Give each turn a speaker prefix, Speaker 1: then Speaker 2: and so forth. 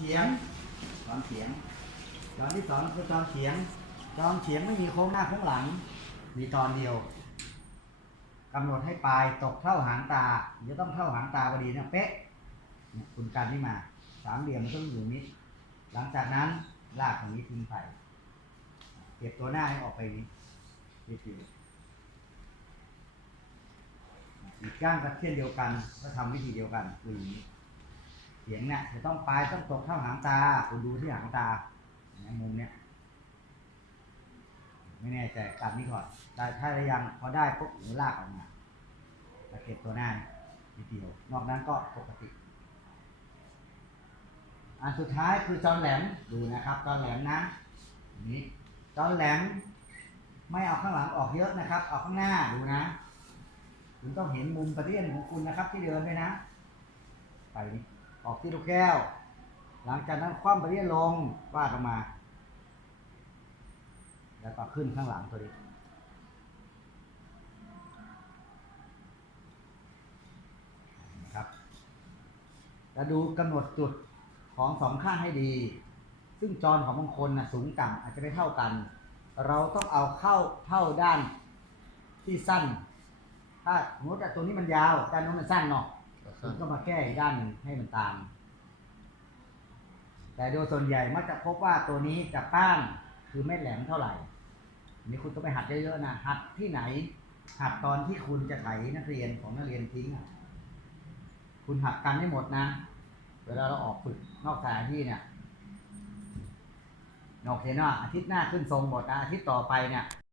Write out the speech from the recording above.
Speaker 1: เฉียงจอนเฉียงจอนที่สองคือจอนเฉียงจอนเฉียงไม่มีโค้งหน้าโค้งหลัง มีตอนเดียวกำหนดให้ปลายตกเท่าหางตาจะต้องเท่าหางตาพอดีนะเป๊ะคุณการที่มาสามเหลี่ยมมันต้องอยู่นี้หลังจากนั้นลากตรงนี้ทิ้งไปเก็บตัวหน้าให้ออกไปนี้นี่คืออีกก้างก็เช่นเดียวกันก็ทำวิธีเดียวกันคืออย่างนี้ เสียงเนี่ยจะต้องปลายต้องตกเท่าหางตาคุณดูที่หางตาในมุมเนี้ยไม่แน่ใจการนี้ก่อนได้ถ้าได้ยังพอได้ปุ๊บหนูลากออกมาแล้วเก็บตัวหน้านิดเดียวนอกนั้นก็ปกติ อันสุดท้ายคือจอนแหลมดูนะครับ จอนแหลมนะนี้จอนแหลม ไม่เอาข้างหลังออกเยอะนะครับ เอาข้างหน้าดูนะคุณต้องเห็นมุมประเดียนของคุณนะครับ ที่เดินด้วยนะ ไปนี่ ออกที่ลูกแก้ว หลังจากนั้นคว่ำไประเดียลงวาดลงมา แล้วก็ขึ้นข้างหลังตัวนี้นะครับจะดูกำหนดจุดของสองข้างให้ดี ซึ่งจรของบางคนนะสูงต่ำอาจจะไม่เท่ากัน เราต้องเอาเข้าเท่าด้านที่สั้น ถ้าสมมติตัวนี้มันยาวด้านนู้นมันสั้นเนาะ คุณก็มาแก้อีกด้านหนึ่งให้มันตาม แต่โดยส่วนใหญ่มักจะพบว่าตัวนี้จะป้านคือไม่แหลมเท่าไหร่นนี้คุณก็ไปหัดเยอะๆนะหัดที่ไหน หัดตอนที่คุณจะไถนักเรียนของนักเรียนทิ้งอะคุณหัดกันให้หมดนะ เวลาเราออกฝึกนอกสถานที่เนี่ยนอกเห็นว่าอาทิตย์หน้าขึ้นทรงหมดนะอาทิตย์ต่อไปเนี่ย